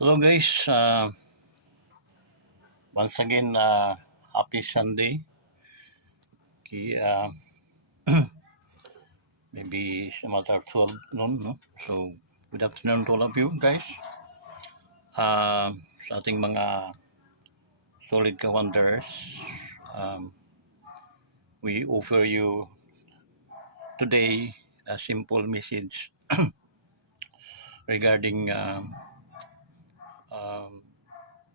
Hello guys, once again, happy Sunday. Okay, maybe it's a matter of 12 noon, no? So, good afternoon to all of you guys. Sa ating mga solid ka-wonders, um, we offer you today a simple message regarding um,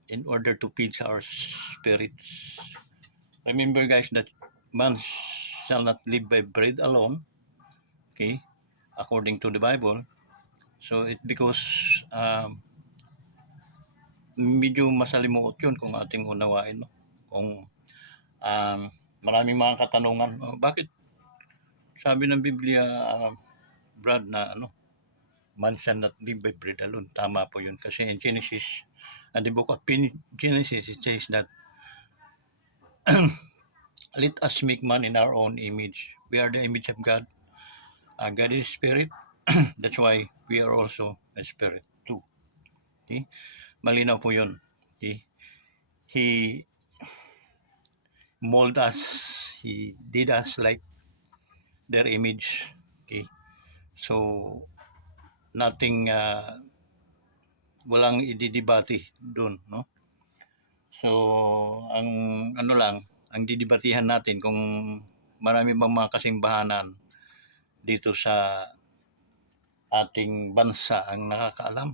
in order to feed our spirits. Remember guys that man shall not live by bread alone, okay, according to the Bible. So it because medyo masalimuot yun kung ating unawain. No? Kung um, maraming mga katanungan, bakit sabi ng Biblia, Brad, na man shall not live by bread alone. Tama po yun. Kasi in Genesis, and the book of Genesis, it says that let us make man in our own image. We are the image of God. God is spirit. That's why we are also a spirit too. Okay? Malinaw po yun. Okay? He mold us, he did us like their image. Okay? So, nothing, walang ididibati doon, no? So, ang ano lang, ang didibatihan natin kung marami bang mga kasimbahanan dito sa ating bansa ang nakakaalam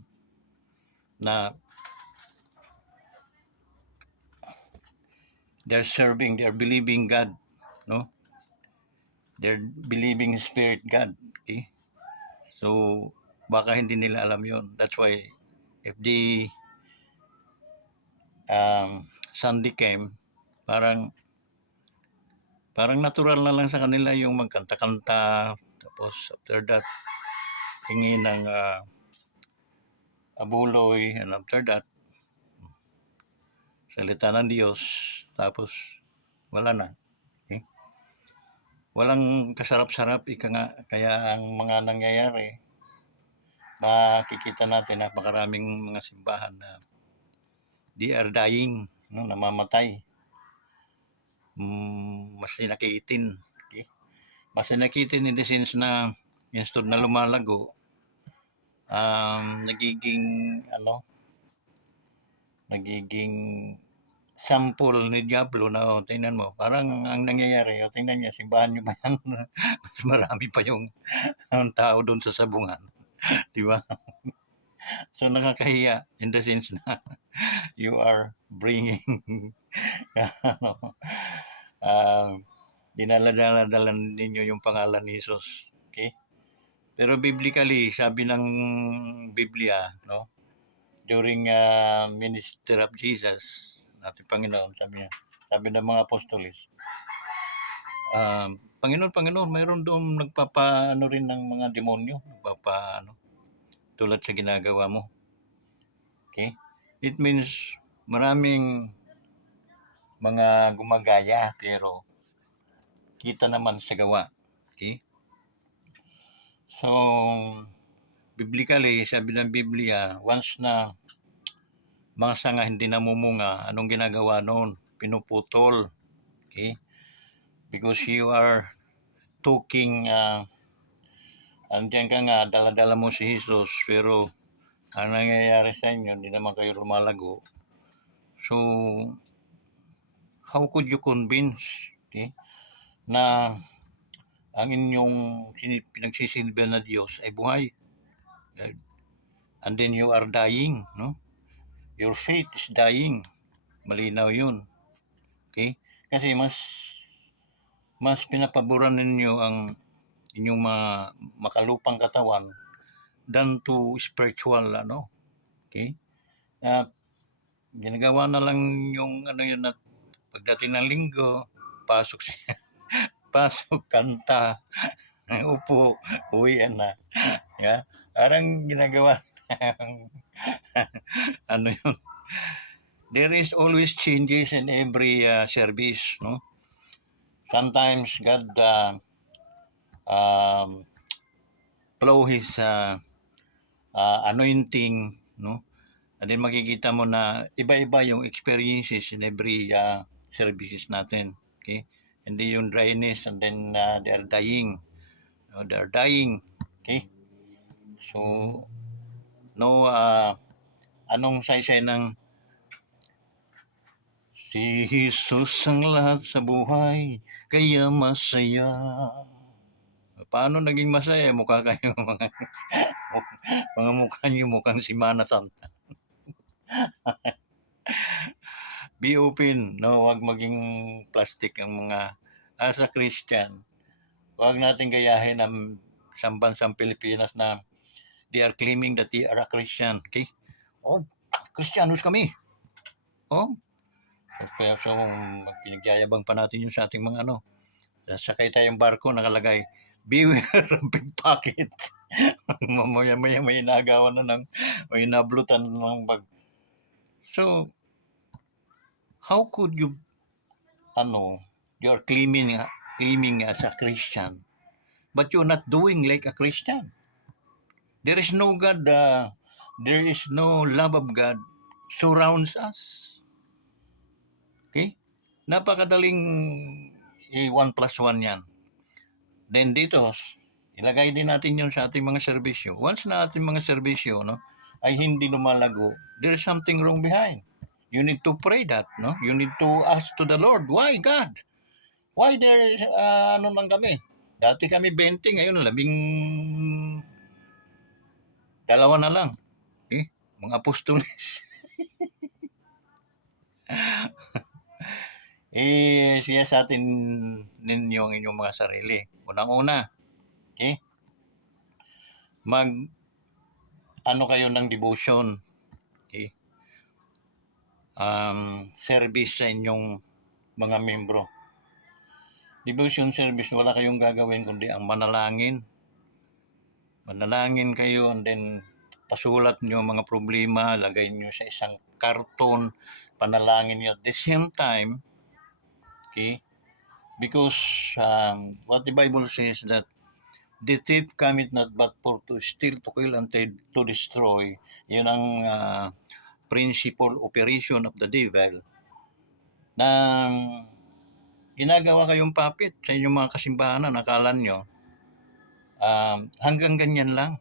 na they're believing God, no? They're believing Spirit God, okay? So, baka hindi nila alam yon. That's why, if the Sunday came, parang parang natural na lang sa kanila yung magkanta-kanta, tapos after that, hingi ng abuloy, and after that, salita ng Diyos, tapos wala na. Okay? Walang kasarap-sarap, ika nga, kaya ang mga nangyayari, makikita natin napakaraming mga simbahan na they are dying, no, namamatay. Mas sinakitin. Okay? Mas sinakitin in the sense na instead na lumalago, nagiging nagiging sample ni Diablo na tingnan mo, parang ang nangyayari, tingnan niya, simbahan niyo ba yan? Mas marami pa yung tao doon sa sabungan. Di ba? So nakakahiya in the sense na you are bringing dinala-dala ninyo yung pangalan ni Jesus. Okay? Pero biblically, sabi ng Biblia, no? During ministry of Jesus, natin Panginoon, sabi ng mga apostolis, Panginoon, Panginoon, mayroon doon nagpapaano rin ng mga demonyo, tulad sa ginagawa mo. Okay? It means maraming mga gumagaya pero kita naman sa gawa. Okay? So, biblically, sabi ng Biblia, once na mga sanga hindi namumunga, anong ginagawa noon? Pinuputol. Okay? Because you are talking, andiyan ka nga, dala-dala mo si Jesus, pero ang nangyayari sa inyo, hindi naman kayo lumalago. So, how could you convince, okay, na ang inyong pinagsisilbihan na Diyos ay buhay? And then you are dying, no? Your faith is dying. Malinaw yun. Okay? Kasi mas pinapaboran ninyo ang inyong makalupang katawan than to spiritual, okay? Ginagawa na lang yung yun at pagdating ng linggo, pasok siya, pasok, kanta, upo, uwian na. Yeah? Parang ginagawa yun. There is always changes in every service, no? Sometimes God flow His anointing, no? And then makikita mo na iba-iba yung experiences in every services natin. Okay? Hindi yung dryness and then they are dying. No, they are dying. Okay? So, no, anong saysay ng si Jesus ang lahat sa buhay, kaya masaya. Paano naging masaya? Mukha kayo mga mukha niyo mukhang si Mana Santa. Be open, no? Huwag maging plastic ang mga as a Christian. Huwag natin gayahin ang isang bansang Pilipinas na they are claiming that they are a Christian. Okay? Oh, Christianos kami. Oh, so pinagyayabang pa natin yun sa ating mga ano. Sakay tayong barko, nakalagay, beware of pickpocket. Mamaya may inagawan na ng, may nablutan ng bag. So, how could you, you're claiming as a Christian, but you're not doing like a Christian. There is no God, there is no love of God surrounds us. Okay? Napakadaling 1 plus 1 yan. Then dito, ilagay din natin yun sa ating mga serbisyo. Once na ating mga serbisyo, no, ay hindi lumalago, there is something wrong behind. You need to pray that, no? You need to ask to the Lord, why God? Why there is, ano lang kami? Dati kami 20, ngayon 12 na lang. Eh, mga apostoles. Siya sa atin ninyo ang inyong mga sarili. Unang-una, okay? Ano kayo ng devotion, okay? Service sa inyong mga membro. Devotion service, wala kayong gagawin kundi ang manalangin. Manalangin kayo and then pasulat nyo mga problema, lagay nyo sa isang karton, panalangin nyo at the same time, okay? Because what the Bible says that the thief cometh not but for to steal, to kill, and to destroy. Yun ang principle operation of the devil na ginagawa kayong puppet sa inyong mga kasimbahan na nakala nyo hanggang ganyan lang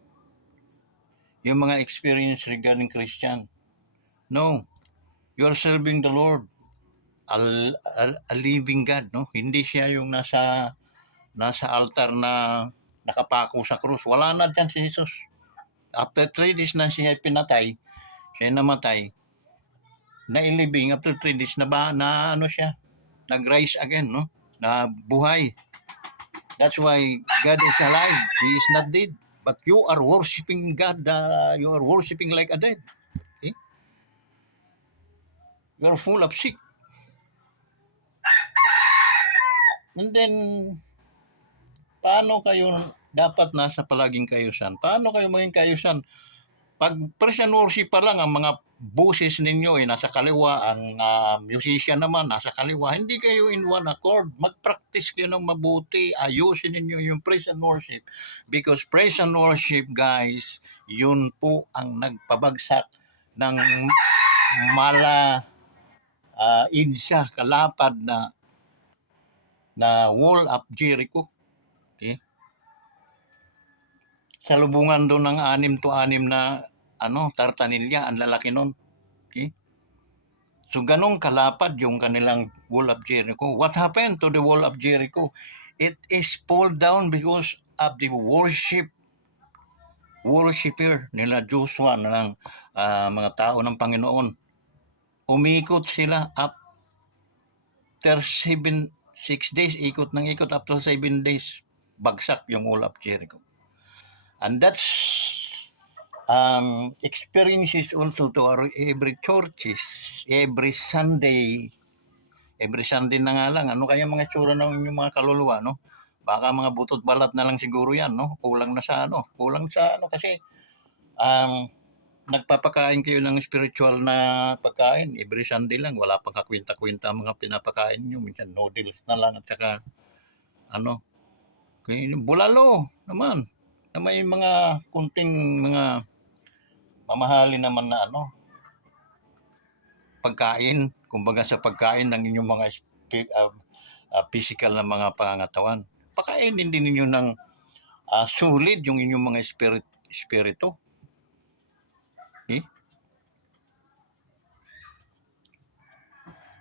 yung mga experience regarding Christian. No, you are serving the Lord, a living God, no? Hindi siya yung nasa altar na nakapako sa krus. Wala na dyan si Jesus. After 3 days na siya pinatay, siya namatay, nailibing after 3 days na ano siya, nag-rise again, no? Na buhay. That's why God is alive. He is not dead. But you are worshiping God. You are worshiping like a dead. Okay? You are full of sick. And then, paano kayo dapat nasa palaging kayusan? Paano kayo maging kayusan? Pag praise and worship pa lang, ang mga boses ninyo ay nasa kaliwa, ang musician naman nasa kaliwa, hindi kayo in one accord. Mag-practice kayo ng mabuti, ayusin ninyo yung praise and worship. Because praise and worship, guys, yun po ang nagpabagsak ng insa, kalapad na wall of Jericho. Okay? Sa lubungan doon ng 6 to 6 na tartanilya, ang lalaki nun. Okay? So ganong kalapad yung kanilang wall of Jericho. What happened to the wall of Jericho? It is pulled down because of the worshiper nila Joshua ng mga tao ng Panginoon. Umikot sila after 6 days, ikot ng ikot, after 7 days, bagsak yung wall of Jericho. And that's experiences also to our every churches, every Sunday na nga lang, ano kaya mga tsura ng inyong mga kaluluwa, no? Baka mga butot balat na lang siguro yan, no? Kulang sa kasi nagpapakain kayo ng spiritual na pagkain every Sunday lang, wala pang kakwenta-kwenta mga pinapakain nyo, minsan noodles na lang at saka bulalo naman na may mga kunting mga mamahali naman na pagkain, kumbaga sa pagkain ng inyong mga physical na mga pangangatawan. Pakainin din ninyo ng solid yung inyong mga espiritu. Eh?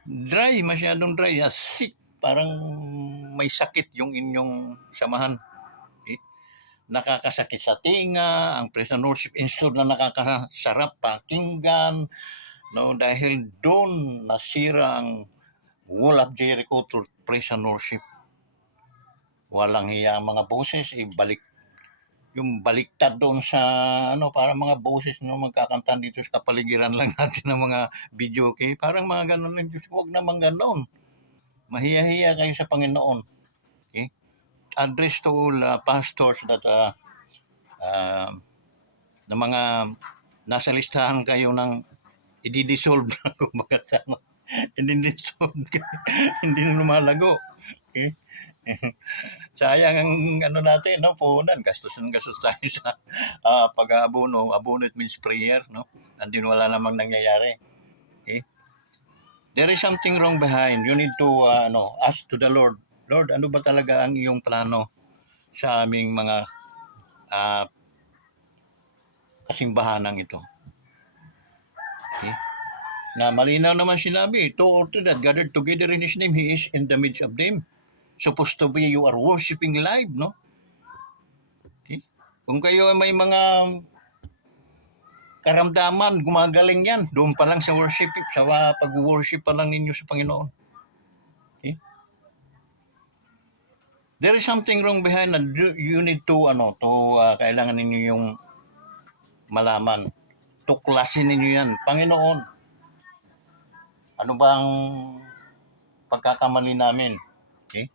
Dry, masyadong dry. Sick, parang may sakit yung inyong samahan. Eh? Nakakasakit sa tinga, ang praise and worship instead na nakakasarap pakinggan, no, dahil doon nasira ang wall of Jericho to praise and worship. Walang hiya ang mga boses, ibalik yung baliktad doon sa para mga boses na magkakanta dito sa kapaligiran lang natin ng mga video, okay? Parang mga ganun lang. Diyos, huwag naman ganun. Mahiya-hiya kayo sa Panginoon. Okay? Address to all pastors that na mga nasa listahan kayo ng i-dissolve na kumbaga hindi na lumalago. Okay? Sayang ang natin, no, puhunan, gastos tayo sa pag-aabono. Abono, it means prayer, no? Andin wala namang nangyayari. Okay? There is something wrong behind. You need to ask to the Lord, Lord, ano ba talaga ang iyong plano sa aming mga kasimbahanang ito? Okay? Na malinaw naman sinabi, 2 or 3 that gathered together in His name, He is in the midst of them. Supposed to be you are worshiping live, no? Okay? Kung kayo may mga karamdaman, gumagaling yan. Doon pa lang sa worship, sa pag-worship pa lang ninyo sa Panginoon. Okay? There is something wrong behind that you need to, kailangan ninyo yung malaman. Tuklasin ninyo yan. Panginoon, ano bang pagkakamali namin? Okay?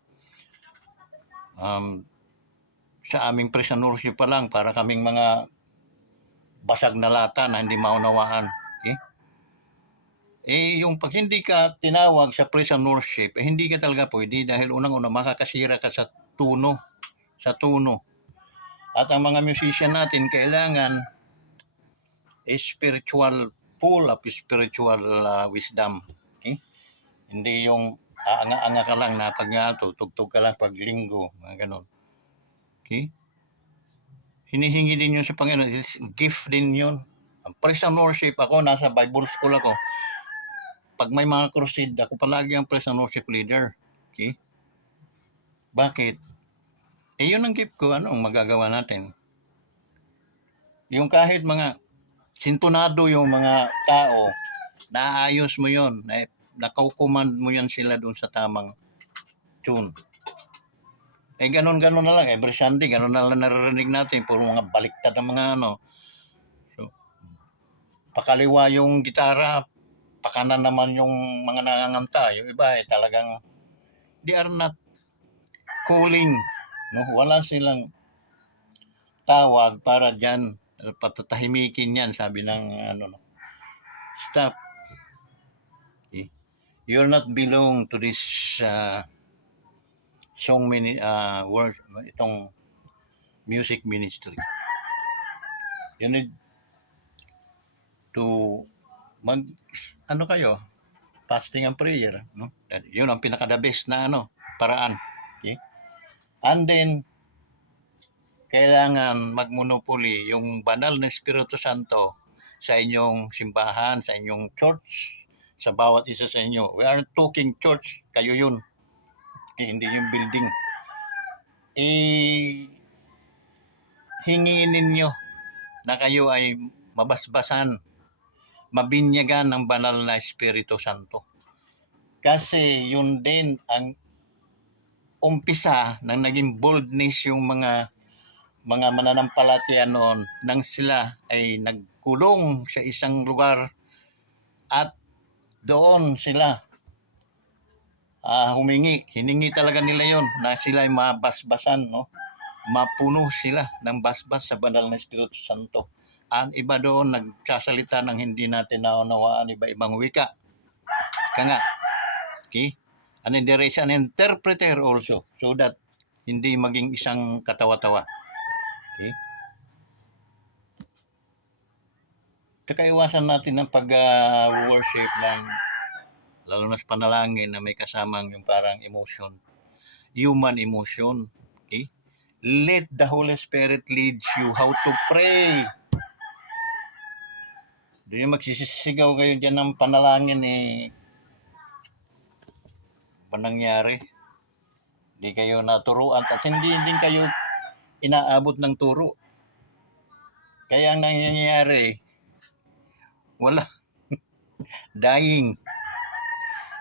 Sa aming praise and worship pa lang, para kaming mga basag na lata na hindi maunawaan. Okay? Yung pag hindi ka tinawag sa praise and worship, hindi ka talaga pwede dahil unang-una makakasira ka sa tuno. At ang mga musician natin kailangan spiritual, full of spiritual wisdom. Okay? Hindi yung anga-anga ka lang na pag tugtog ka lang pag linggo, mga ganun. Okay? Hinihingi din yun sa Panginoon. It's gift din yun. Ang praise and worship, ako nasa Bible school ako. Pag may mga crusade, ako palagi ang praise and worship leader. Okay? Bakit? Yun ang gift ko. Anong magagawa natin? Yung kahit mga sintonado yung mga tao, naayos mo yun. Nakaukumand mo yan sila doon sa tamang tune. Ganun-ganun na lang. Every Sunday, ganun na lang naririnig natin. Puro mga baliktad ng mga So, pakaliwa yung gitara, pakanan naman yung mga nanganganta. Yung iba talagang they are not calling. No? Wala silang tawag para dyan. Patatahimikin yan, sabi ng stop. Okay? You're not belong to this song word, itong music ministry. You need to kayo, fasting and prayer, no? Yun ang pinaka-the best na paraan. Okay? And then kailangan magmonopoly yung banal na Espiritu Santo sa inyong simbahan, sa inyong church, sa bawat isa sa inyo. We are talking church, kayo yun. Okay, hindi yung building. Hingin ninyo na kayo ay mabasbasan, mabinyagan ng banal na Espiritu Santo. Kasi yun din ang umpisa ng naging boldness yung mga mananampalataya noon nang sila ay nagkulong sa isang lugar at doon sila hiningi talaga nila yon na sila ay mabasbasan, no? Mapuno sila ng basbas sa banal na Espiritu Santo. Ang iba doon nagsasalita ng hindi natin naunawaan, iba-ibang wika. Kaya okay? And there is an interpreter also so that hindi maging isang katawa-tawa. Okay? Tsaka iwasan natin ng pag-worship ng lalo na sa panalangin na may kasamang yung parang emotion, human emotion. Okay? Let the Holy Spirit lead you how to pray. Doon yung magsisisigaw kayo dyan ng panalangin ba nangyari? Hindi kayo naturuan at hindi din kayo inaabot ng turo. Kaya ang nangyayari, wala, dying.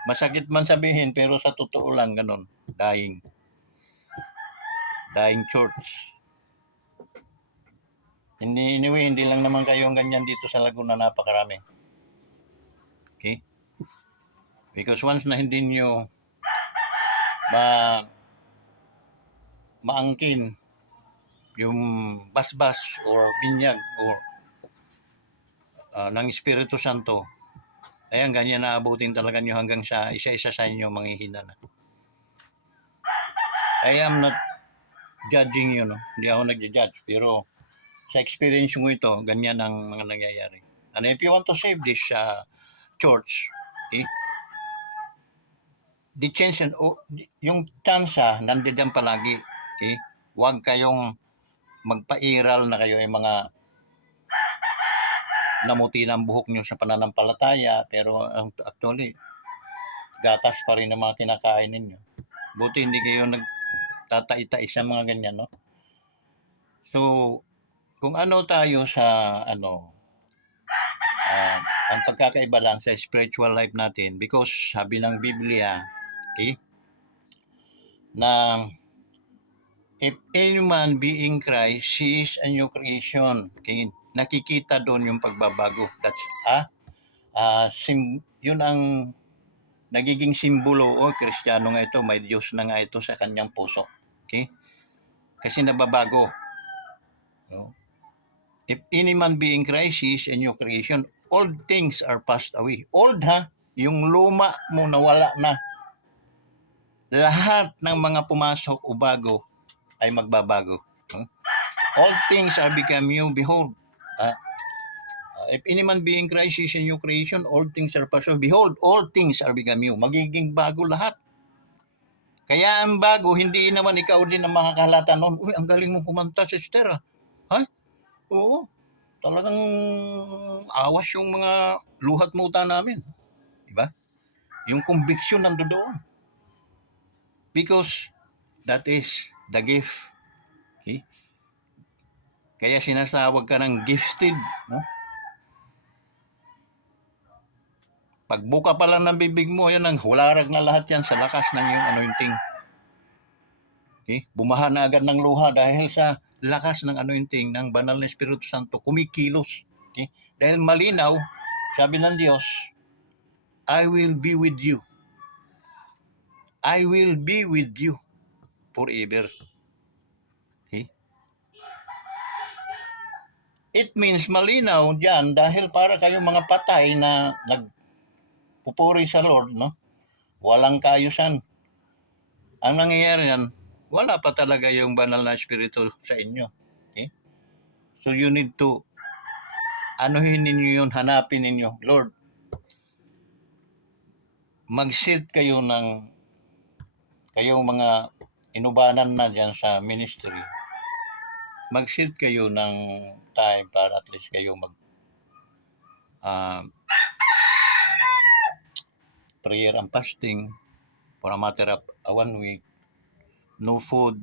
Masakit man sabihin pero sa totoo lang ganun, dying. Dying church. Hindi lang naman kayo ang ganyan dito sa Laguna, napakarami. Okay? Because once na hindi nyo maangkin yung basbas or binyag or ng Espiritu Santo, ayan, ganyan na abutin talaga nyo hanggang sa isa-isa sa inyo manghihina na. I am not judging you, no? Hindi ako nag-judge, pero sa experience mo ito, ganyan ang mga nangyayari. And if you want to save this church, okay, the chance, yung chance nandiyan palagi. Okay? Huwag kayong magpairal na kayo ay mga namuti ng buhok nyo sa pananampalataya, pero actually, gatas pa rin ang mga kinakain ninyo. Buti hindi kayo nagtatai-tai sa mga ganyan, no? So, kung ano tayo sa ang pagkakaiba lang sa spiritual life natin, because sabi ng Biblia, okay, na if any man be in Christ, he is a new creation. Okay? Nakikita doon yung pagbabago. That's yun ang nagiging simbolo, Kristiyano nga ito, may Diyos na nga ito sa kanyang puso. Okay? Kasi nababago. No? If any man be in Christ, he is a new creation. Old things are passed away. Old yung luma mo nawala na. Lahat ng mga pumasok o bago ay magbabago. All things are become new. Behold, if any man be in Christ, is a new creation. All things are passed away. Behold, all things are become new. Magiging bago lahat. Kaya ang bago, hindi naman ikaw din ang makakahalata noon. Uy, ang galing mong kumanta, sister. Ha? Oo. Talagang awas yung mga luhat muta namin. Diba? Yung conviction nandoon doon. Because that is the gift. Okay? Kaya sinasawag ka ng gifted. No? Pagbuka pa lang ng bibig mo, yan ang hularag na lahat yan sa lakas ng iyong anointing. Okay? Bumaha na agad ng luha dahil sa lakas ng anointing ng banal na Espiritu Santo, kumikilos. Okay? Dahil malinaw, sabi ng Diyos, I will be with you. I will be with you forever. Okay? It means malinaw dyan dahil para kayong mga patay na nagpupuri sa Lord, no? Walang kaayusan. Ang nangyayari yan, wala pa talaga yung banal na Espiritu sa inyo. Okay? So you need to anuhin ninyo yun, hanapin ninyo. Lord, mag-set kayo ng kayong mga inubanan na dyan sa ministry. Mag-set kayo ng time para at least kayo mag prayer and fasting for a matter of 1 week. No food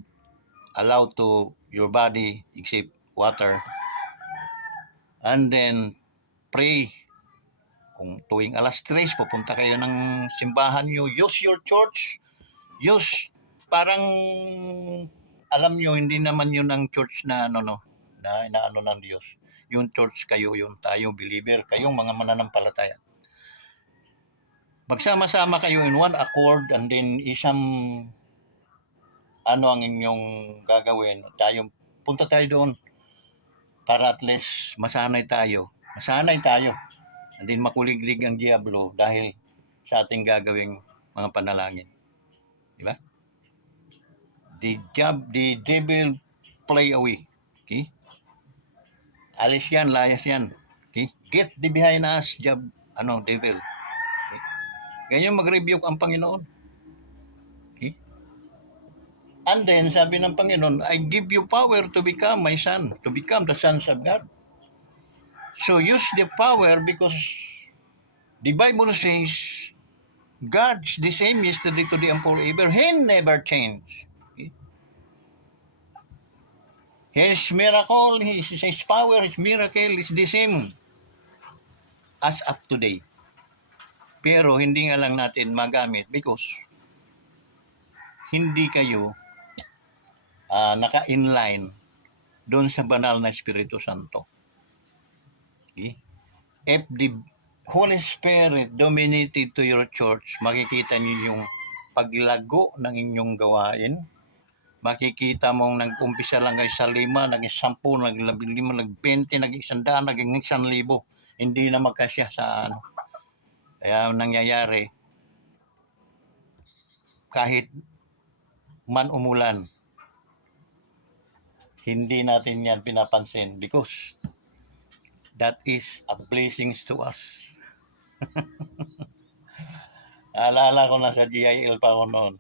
allowed to your body except water. And then pray. Kung tuwing alas 3, pupunta kayo ng simbahan nyo. Use your church. Use, parang, alam nyo, hindi naman yun ang church na na inaano ng Diyos. Yung church kayo, yung tayo, believer, kayong mga mananampalataya. Magsama-sama kayo in one accord and then ano ang inyong gagawin. Punta tayo doon para at least masanay tayo. And then makuliglig ang diablo dahil sa ating gagawing mga panalangin. Diba? The devil play away. Okay? Alis yan, layas yan. Okay? Get thee behind us, devil. Okay? Ganyan mag-rebuke ang Panginoon. Okay? And then, sabi ng Panginoon, I give you power to become my son, to become the sons of God. So use the power because the Bible says God's the same yesterday, today, and forever. He never changed. Okay? His miracle, his power, his miracle is the same as up today. Pero hindi nga lang natin magamit because hindi kayo naka-inline doon sa banal na Espiritu Santo. Okay? If the Holy Spirit dominated to your church, makikita niyo yung paglago ng inyong gawain. Makikita mong nag-umpisa lang kayo sa 5, naging 10, naging 15, naging 20, naging 100, naging 1,000. Hindi na magkasya sa ano. Kaya nangyayari, kahit man umulan, hindi natin yan pinapansin because that is a blessing to us. Naalala ko na sa GIL pa ako noon.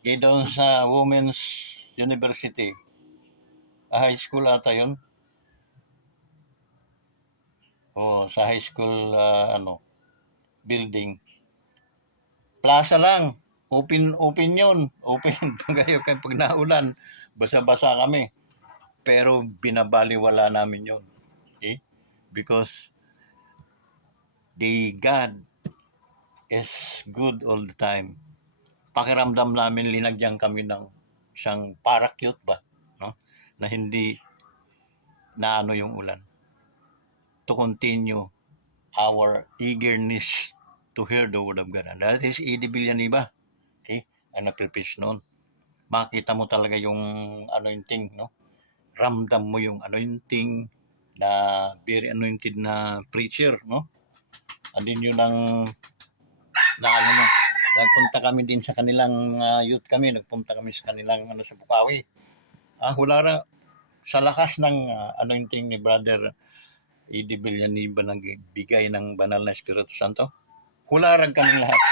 Doon sa Women's University, high school ata yun. Sa high school building. Plaza lang. Open yun. Open kayo pag naulan. Basa-basa kami. Pero binabaliwala namin yun. Okay? Because the God is good all the time. Pakiramdam namin linagyan kami ng isang paracute ba, no? Na hindi na ano yung ulan. To continue our eagerness to hear the word of God. And that is E.D. Villanueva. Okay? Ang nag-preach noon. Makita mo talaga yung anointing, no? Ramdam mo yung anointing na very anointed na preacher, no? And then yun ang nagpunta kami din sa kanilang youth kami, nagpunta kami sa kanilang sa Bukawi. Wala sa lakas ng anointing ni Brother E.D. Villanueva nagbigay ng banal na Espiritu Santo. Hularag kami lahat.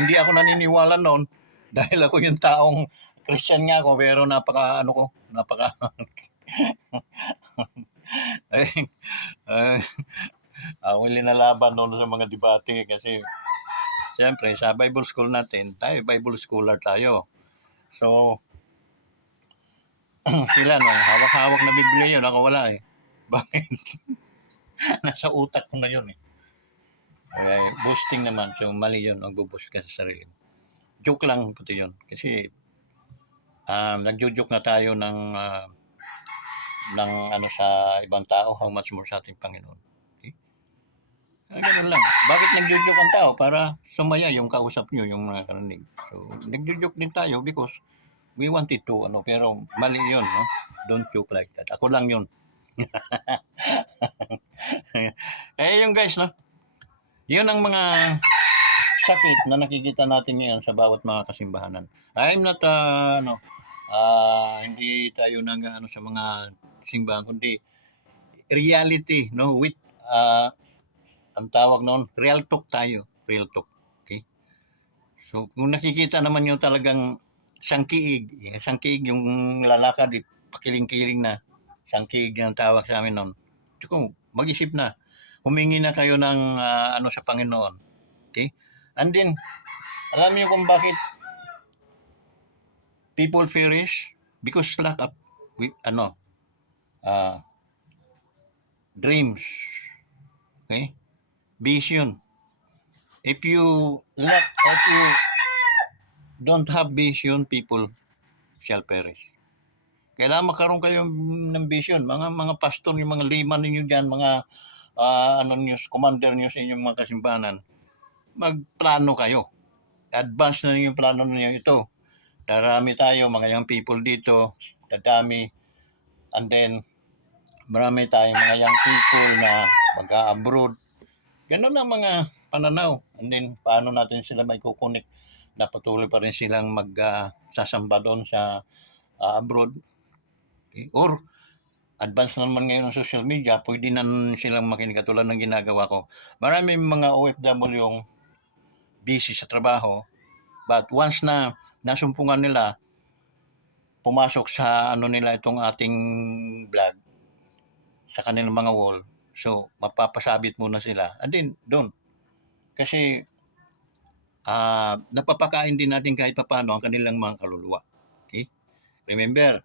Hindi ako naniniwala noon dahil ako yung taong Christian nga ako pero napaka ako linalaban noon sa mga debate kasi siyempre sa Bible school natin, Bible scholar tayo. So, sila hawak-hawak na Biblia yun, ako wala eh. Bakit? Nasa utak ko na yun eh. Boosting naman, so mali yun, mag-boost ka sa sarili. Joke lang pati yun, kasi nagjo-joke na tayo ng sa ibang tao, how much more sa ating Panginoon. Okay? Ganun lang. Bakit nagjo-joke ang tao? Para sumaya yung kausap nyo, yung mga karinig. So, nagjo-joke din tayo because we wanted to, pero mali yun, no? Don't joke like that. Ako lang yun. Yung guys, no? Yun ang mga sakit na nakikita natin ngayon sa bawat mga kasimbahanan. I'm not, hindi tayo sa mga simbahan, kundi reality, no? With, ang tawag noon, real talk tayo. Real talk. Okay? So, kung nakikita naman yung talagang sangkiig yung lalakad, pakiling-kiling na, sangkiig ang tawag sa amin noon. So, mag-isip na. Humingi na kayo ng sa Panginoon. Okay? And then, alam niyo kung bakit people perish? Because lack of dreams. Okay? Vision. If you don't have vision, people shall perish. Kailangan magkaroon kayo ng vision. Mga pastor, yung mga lima ninyo dyan, mga commander nyo sa inyong mga kasimbahanan, magplano kayo. Advance na yung plano ninyo ito. Darami tayo, mga young people dito, dadami. And then, marami tayong mga young people na mag-abroad. Ganun ang mga pananaw. And then, paano natin sila may kukunik na patuloy pa rin silang magsasamba doon sa abroad. Okay? Or, advance na naman ngayon ng social media, pwede na silang makinig katulad ng ginagawa ko. Maraming mga OFW yung busy sa trabaho, but once na nasumpungan nila, pumasok sa ano nila itong ating vlog, sa kanilang mga wall, so mapapasabit muna sila. And then, doon. Kasi, napapakain din natin kahit paano ang kanilang mga kaluluwa. Okay? Remember,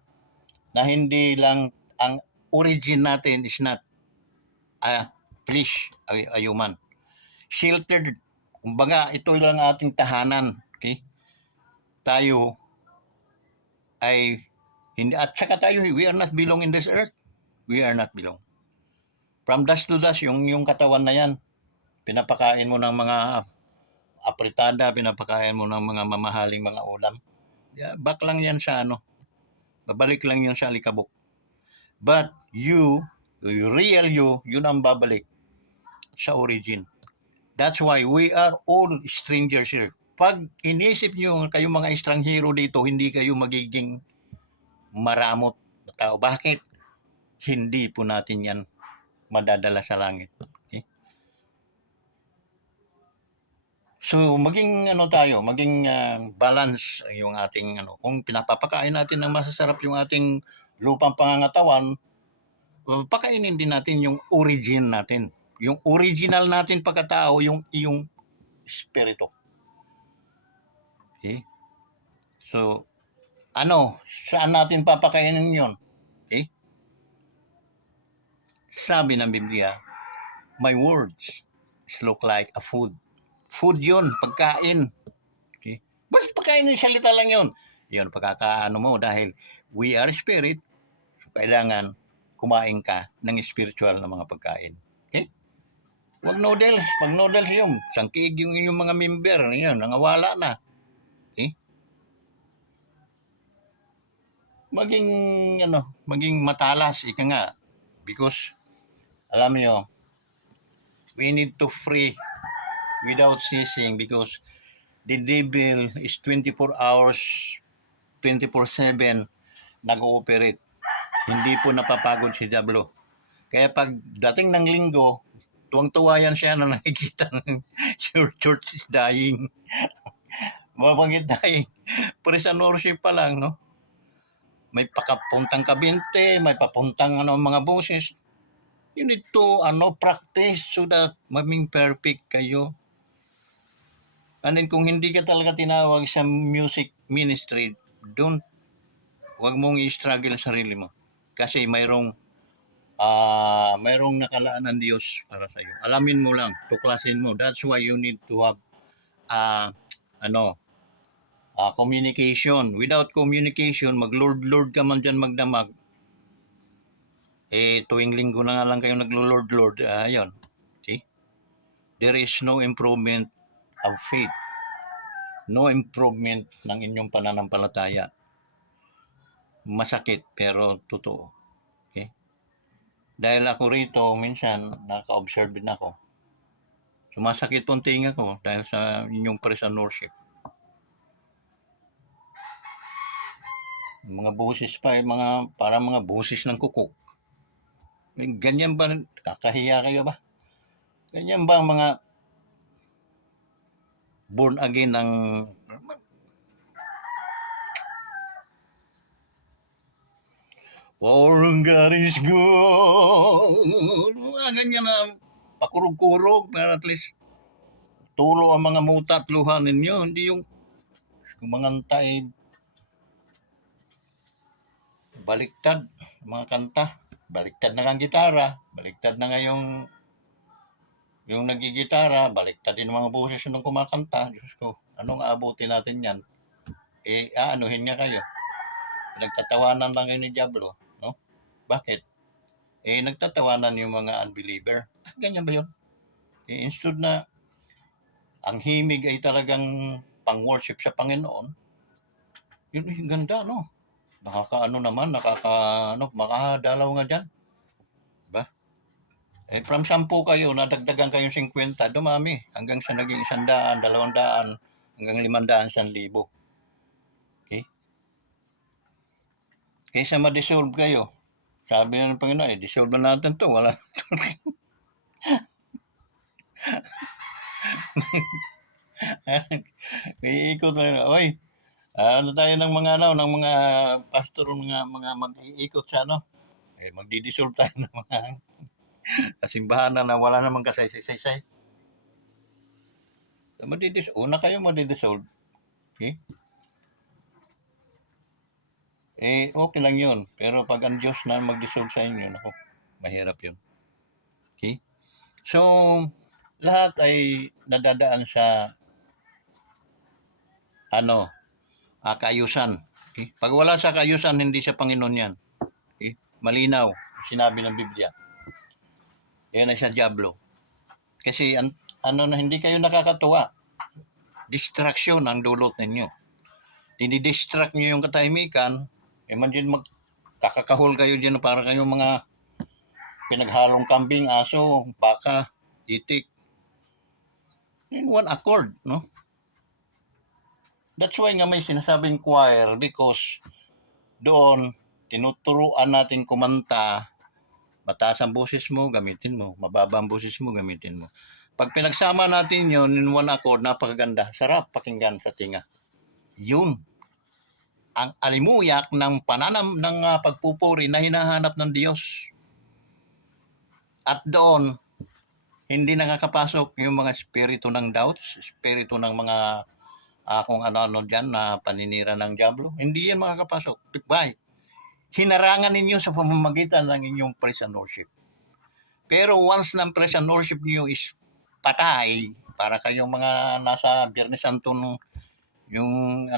na hindi lang ang origin natin is not a flesh, a human. Sheltered. Kumbaga, ito lang ating tahanan. Okay? Tayo ay hindi, at saka tayo, we are not belong in this earth. We are not belong. From dust to dust, yung katawan na yan, pinapakain mo ng mga apritada, pinapakain mo ng mga mamahaling mga ulam. Yeah, back lang yan sa ano, babalik lang yan sa alikabok. But you, real you, yun ang babalik sa origin. That's why we are all strangers here. Pag inisip nyo kayong mga estranghero dito, hindi kayo magiging maramot na tao. Bakit? Hindi po natin yan madadala sa langit. Okay? So maging ano tayo, maging balance yung ating ano. Kung pinapapakain natin ng masasarap yung ating lupang pangangatawan, pakainin din natin yung origin natin. Yung original natin pagkatao, yung iyong espiritu. Okay? So, ano, saan natin papakainin yon? Okay? Sabi ng Biblia, my words look like a food. Food yun, pagkain. Okay? Bakit pagkain yung salita lang yun? Yun, pagkakaano mo, dahil we are spirit, so kailangan kumain ka ng spiritual na mga pagkain. Okay? Huwag noodles. Pag noodles yun, sangkiig yung inyong mga member, yun, nangawala na. Okay? Maging matalas, ika nga. Because, alam niyo, we need to free without ceasing because the devil is 24 hours, 24/7 nag-ooperate. Hindi po napapagod si Diablo. Kaya pag dating ng linggo, tuwang-tuwa yan siya na nakikita ng your church is dying. Mabangit dying. Praise and worship pa lang, no? May pakapuntang kabinte, may papuntang mga boses. You need to practice so that maging perfect kayo. And then kung hindi ka talaga tinawag sa music ministry, wag mong i-struggle ang sarili mo. Kasi mayroong nakalaan ng Diyos para sa iyo. Alamin mo lang, tuklasin mo. That's why you need to have communication. Without communication, mag-Lord ka man dyan magdamag. Tuwing linggo na nga lang kayo naglo-Lord. Ayun. Okay? There is no improvement of faith. No improvement ng inyong pananampalataya. Masakit pero totoo. Okay? Dahil ako rito, minsan naka-observe din ako. Sumasakit po ang tinga ko dahil sa inyong praise and worship. Mga boses pa, parang mga boses ng kukuk. Ganyan ba? Kakahiya kayo ba? Ganyan ba ang mga born again ng For God is good. Mga ganyan na pakurog-kurog, pero at least tulo ang mga muta at luha ninyo. Hindi yung kumanganta baliktad, mga kanta. Baliktad na ang gitara, baliktad na nga yung nagigitara, baliktad din mga boses nung kumakanta. Diyos ko, anong abutin natin yan? Aanuhin niya kayo. Nagtatawanan lang kayo ni Diablo, no? Bakit? Nagtatawanan yung mga unbeliever. Ganyan ba yun? Instead na ang himig ay talagang pang-worship sa Panginoon, yun yung ganda, no? Makakadalaw nga dyan. Diba? From 10 kayo, nadagdagan kayong 50, dumami. Hanggang sa naging 100, 200, hanggang 500, 1,000. Okay? Kaysa ma-dissolve kayo, Sabi na ng Panginoon, dissolve na natin to. Wala na to. Iikot na yun. Oy, ano tayo ng mga ng mga pastor, mga mag-iikot sa magdi-dissolve tayo ng mga kasimbahan na wala namang kasay-say-say. Una kayo madi-dissolve. Okay? Okay lang yun. Pero pag ang Diyos na mag-dissolve sa inyo, naku, mahirap yun. Okay? So, lahat ay nadadaan sa kaayusan. Okay? Pag wala sa kaayusan, hindi sa Panginoon yan. Okay? Malinaw, sinabi ng Biblia. Yan ay sa Diablo. Kasi hindi kayo nakakatuwa. Distraction ang dulot ninyo. Dinidistract nyo yung katahimikan, imagine kakakahol kayo dyan para kayong mga pinaghalong kambing, aso, baka, itik. In one accord, no? That's why nga may sinasabing choir because doon tinuturuan natin kumanta, mataas ang boses mo, gamitin mo, mababa ang boses mo, gamitin mo. Pag pinagsama natin yun in one accord, napakaganda, sarap pakinggan sa tinga. Yun ang alimuyak ng pagpupuri na hinahanap ng Diyos. At doon, hindi nakakapasok yung mga espiritu ng doubts, espiritu ng mga kung ano-ano dyan na paninira ng Diablo. Hindi yan makakapasok. Why? Hinarangan ninyo sa pamamagitan ng inyong praise and worship. Pero once ng praise and worship niyo is patay, para kayong mga nasa Biyernes Santo yung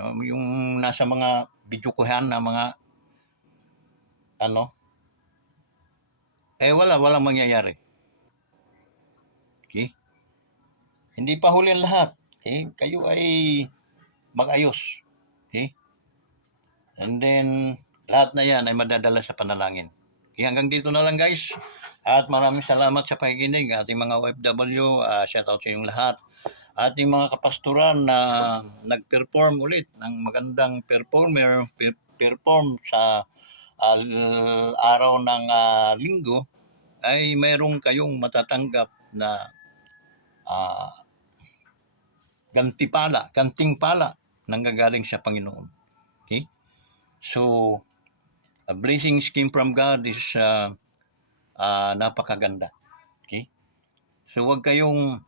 yung nasa mga videokuhan na mga walang mangyayari. Okay? Hindi pa huli ang lahat. Okay? Kayo ay mag-ayos. Okay? And then, lahat na yan ay madadala sa panalangin. Okay, hanggang dito na lang guys. At maraming salamat sa pakikinig. Ating mga OFW, shoutout sa inyong lahat. Ating mga kapastoran na nag-perform ulit ng magandang perform sa araw ng linggo, ay mayroong kayong matatanggap na gantimpala nanggagaling sa Panginoon. Okay? So, a blessing scheme from God is napakaganda. Okay? So, wag kayong,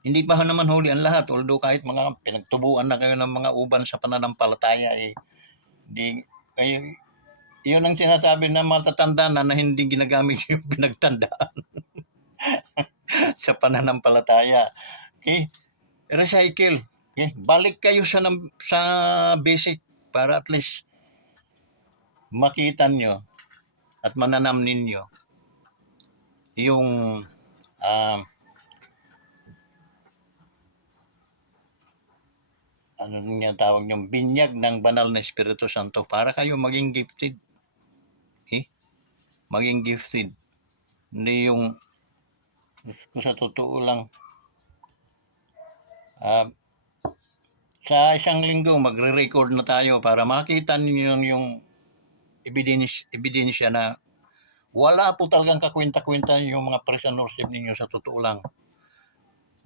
hindi pa naman huli ang lahat, although kahit mga pinagtubuan na kayo ng mga uban sa pananampalataya, yun ang sinasabi ng matatanda na hindi ginagamit yung pinagtandaan sa pananampalataya. Okay? Recycle. Okay? Balik kayo sa basic para at least makita nyo at mananam ninyo yung ano niya tawag yung binyag ng banal na Espiritu Santo para kayo maging gifted. Okay? Maging gifted. Hindi yung kung sa totoo lang sa isang linggo magre-record na tayo para makita niyo yung ebidensya na wala po talagang kakwenta-kwenta yung mga praise and worship ninyo sa totoo lang.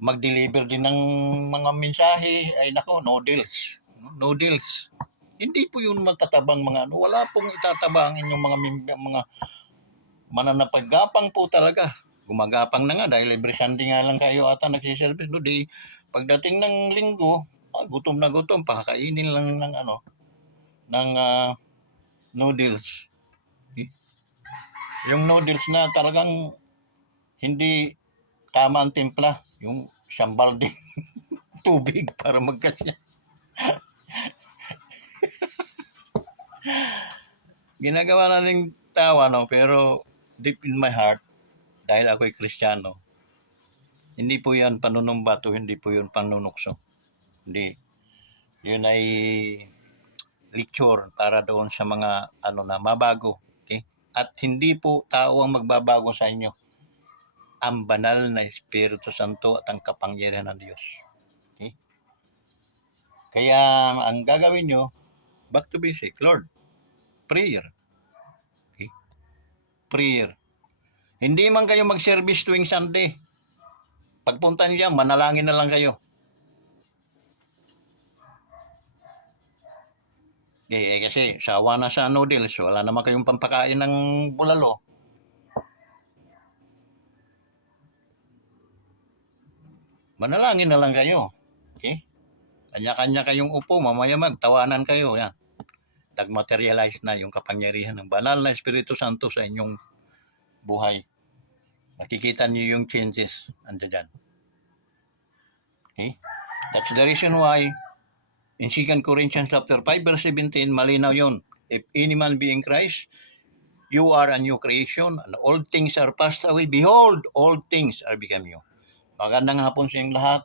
Mag-deliver din ng mga mensahe, ay nako, no deals. Hindi po yun matatabang wala pong itatabang inyong mga mananapaggapang po talaga. Gumagapang na nga dahil every Sunday nga lang kayo ata nagsiservice. No, pagdating ng linggo, gutom na gutom, pakakainin lang ng noodles. Yung noodles na talagang hindi tama ang timpla, yung sambal din tubig para magkasya. Ginagawa na ng tawa, pero deep in my heart, dahil ako'y Kristiyano, hindi po yan panunumbato, hindi po yun panunukso. Hindi. Yun ay lecture para doon sa mga na mabago. Okay? At hindi po tao ang magbabago sa inyo. Ang banal na Espiritu Santo at ang kapangyarihan ng Diyos. Okay? Kaya ang gagawin nyo, back to basic, Lord, prayer. prayer. Hindi man kayo mag-service tuwing Sunday. Pagpunta niyo dyan, manalangin na lang kayo. Kasi sawa na sa noodles, wala naman kayong pampakain ng bulalo. Manalangin na lang kayo. Okay? Kanya-kanya kayong upo, mamaya magtawanan kayo. Yan. Nag-materialize na yung kapangyarihan ng banal na Espiritu Santo sa inyong buhay. Makikita niyo yung changes. Andiyan dyan. Okay? That's the reason why in 2 Corinthians chapter 5 verse 17, malinaw yun. If any man be in Christ, you are a new creation, and all things are passed away. Behold, all things are become new. Magandang hapon sa inyong lahat.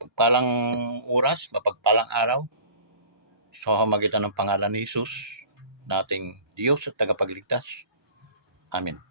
Pagpalang oras, mapagpalang araw. Sa pamamagitan ng pangalan ni Jesus, nating Diyos at tagapagligtas. Amen.